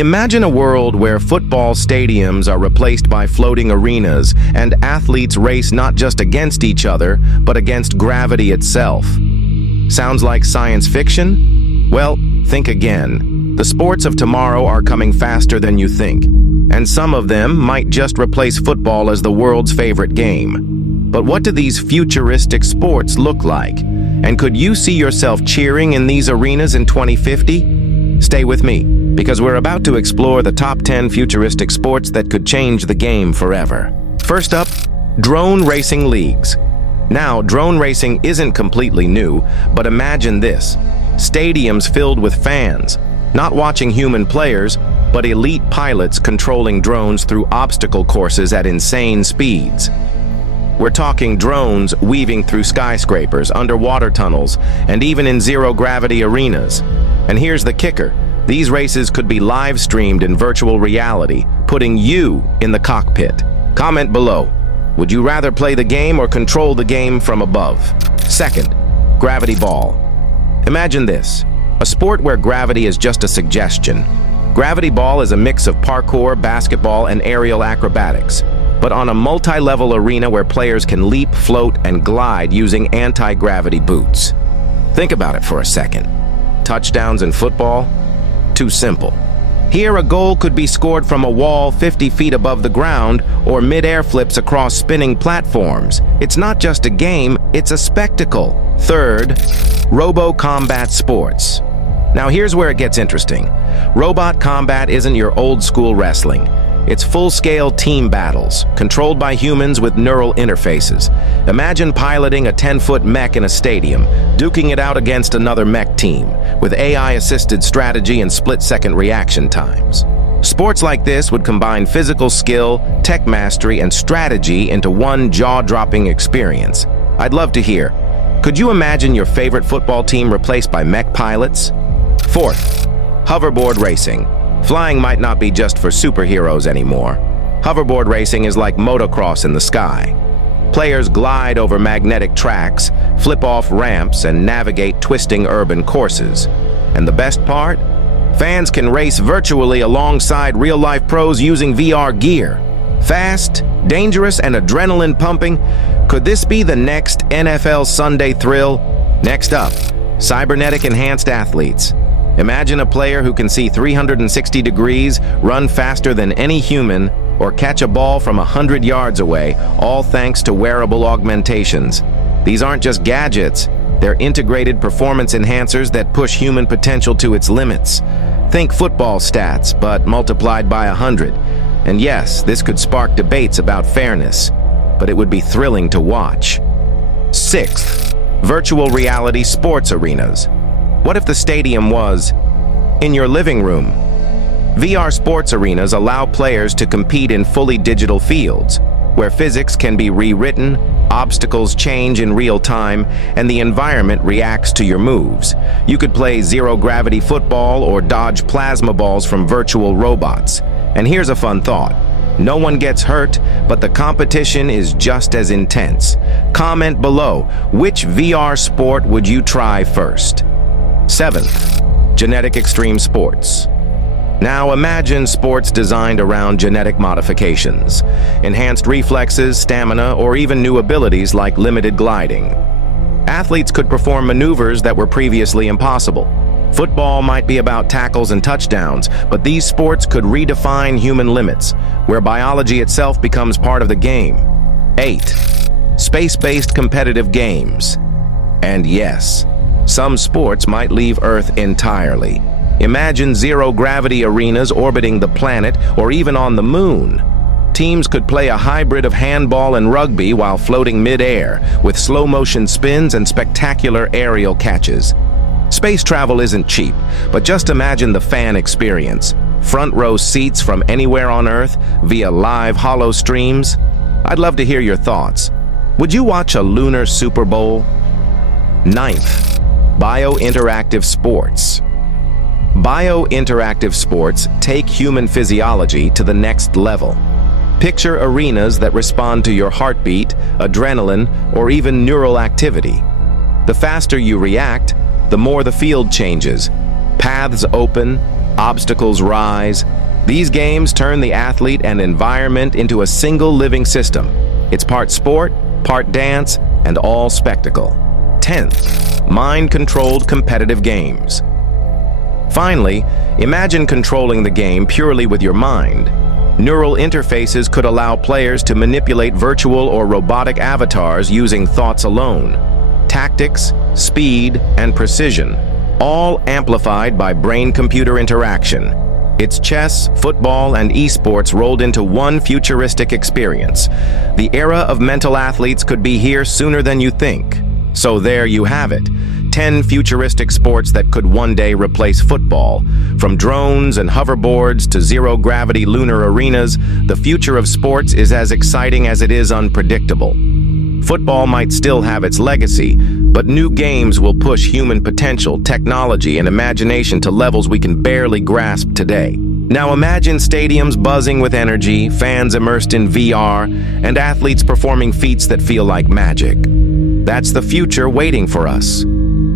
Imagine a world where football stadiums are replaced by floating arenas and athletes race not just against each other, but against gravity itself. Sounds like science fiction? Well, think again. The sports of tomorrow are coming faster than you think, and some of them might just replace football as the world's favorite game. But what do these futuristic sports look like? And could you see yourself cheering in these arenas in 2050? Stay with me, because we're about to explore the top 10 futuristic sports that could change the game forever. First up, drone racing leagues. Now, drone racing isn't completely new, but imagine this. Stadiums filled with fans, not watching human players, but elite pilots controlling drones through obstacle courses at insane speeds. We're talking drones weaving through skyscrapers, underwater tunnels, and even in zero-gravity arenas. And here's the kicker. These races could be live-streamed in virtual reality, putting you in the cockpit. Comment below. Would you rather play the game or control the game from above? Second, gravity ball. Imagine this, a sport where gravity is just a suggestion. Gravity ball is a mix of parkour, basketball, and aerial acrobatics, but on a multi-level arena where players can leap, float, and glide using anti-gravity boots. Think about it for a second. Touchdowns in football? Too simple. Here, a goal could be scored from a wall 50 feet above the ground or mid-air flips across spinning platforms. It's not just a game, it's a spectacle. Third, Robo combat sports. Now here's where it gets interesting. Robot combat isn't your old-school wrestling. It's full-scale team battles, controlled by humans with neural interfaces. Imagine piloting a 10-foot mech in a stadium, duking it out against another mech team, with AI-assisted strategy and split-second reaction times. Sports like this would combine physical skill, tech mastery, and strategy into one jaw-dropping experience. I'd love to hear. Could you imagine your favorite football team replaced by mech pilots? Fourth, hoverboard racing. Flying might not be just for superheroes anymore. Hoverboard racing is like motocross in the sky. Players glide over magnetic tracks, flip off ramps, and navigate twisting urban courses. And the best part? Fans can race virtually alongside real-life pros using VR gear. Fast, dangerous, and adrenaline pumping. Could this be the next NFL Sunday thrill? Next up, cybernetic enhanced athletes. Imagine a player who can see 360 degrees, run faster than any human, or catch a ball from 100 yards away, all thanks to wearable augmentations. These aren't just gadgets, they're integrated performance enhancers that push human potential to its limits. Think football stats, but multiplied by 100. And yes, this could spark debates about fairness, but it would be thrilling to watch. Sixth, virtual reality sports arenas. What if the stadium was in your living room? VR sports arenas allow players to compete in fully digital fields, where physics can be rewritten, obstacles change in real time, and the environment reacts to your moves. You could play zero-gravity football or dodge plasma balls from virtual robots. And here's a fun thought. No one gets hurt, but the competition is just as intense. Comment below, which VR sport would you try first? Seventh, genetic extreme sports. Now imagine sports designed around genetic modifications, enhanced reflexes, stamina, or even new abilities like limited gliding. Athletes could perform maneuvers that were previously impossible. Football might be about tackles and touchdowns, but these sports could redefine human limits, where biology itself becomes part of the game. 8. Space-based competitive games. And yes, some sports might leave Earth entirely. Imagine zero-gravity arenas orbiting the planet or even on the moon. Teams could play a hybrid of handball and rugby while floating mid-air, with slow-motion spins and spectacular aerial catches. Space travel isn't cheap, but just imagine the fan experience. Front-row seats from anywhere on Earth via live holo streams. I'd love to hear your thoughts. Would you watch a lunar Super Bowl? 9th, bio-interactive sports. Bio-interactive sports take human physiology to the next level. Picture arenas that respond to your heartbeat, adrenaline, or even neural activity. The faster you react, the more the field changes. Paths open, obstacles rise. These games turn the athlete and environment into a single living system. It's part sport, part dance, and all spectacle. 10th, mind-controlled competitive games. Finally, imagine controlling the game purely with your mind. Neural interfaces could allow players to manipulate virtual or robotic avatars using thoughts alone. Tactics, speed, and precision, all amplified by brain-computer interaction. It's chess, football, and esports rolled into one futuristic experience. The era of mental athletes could be here sooner than you think. So there you have it. 10 futuristic sports that could one day replace football. From drones and hoverboards to zero-gravity lunar arenas, the future of sports is as exciting as it is unpredictable. Football might still have its legacy, but new games will push human potential, technology, and imagination to levels we can barely grasp today. Now imagine stadiums buzzing with energy, fans immersed in VR, and athletes performing feats that feel like magic. That's the future waiting for us.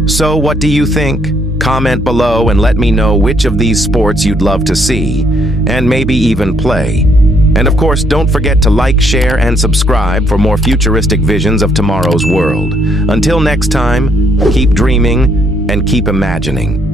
So what do you think? Comment below and let me know which of these sports you'd love to see, and maybe even play. And of course, don't forget to like, share, and subscribe for more futuristic visions of tomorrow's world. Until next time, keep dreaming and keep imagining.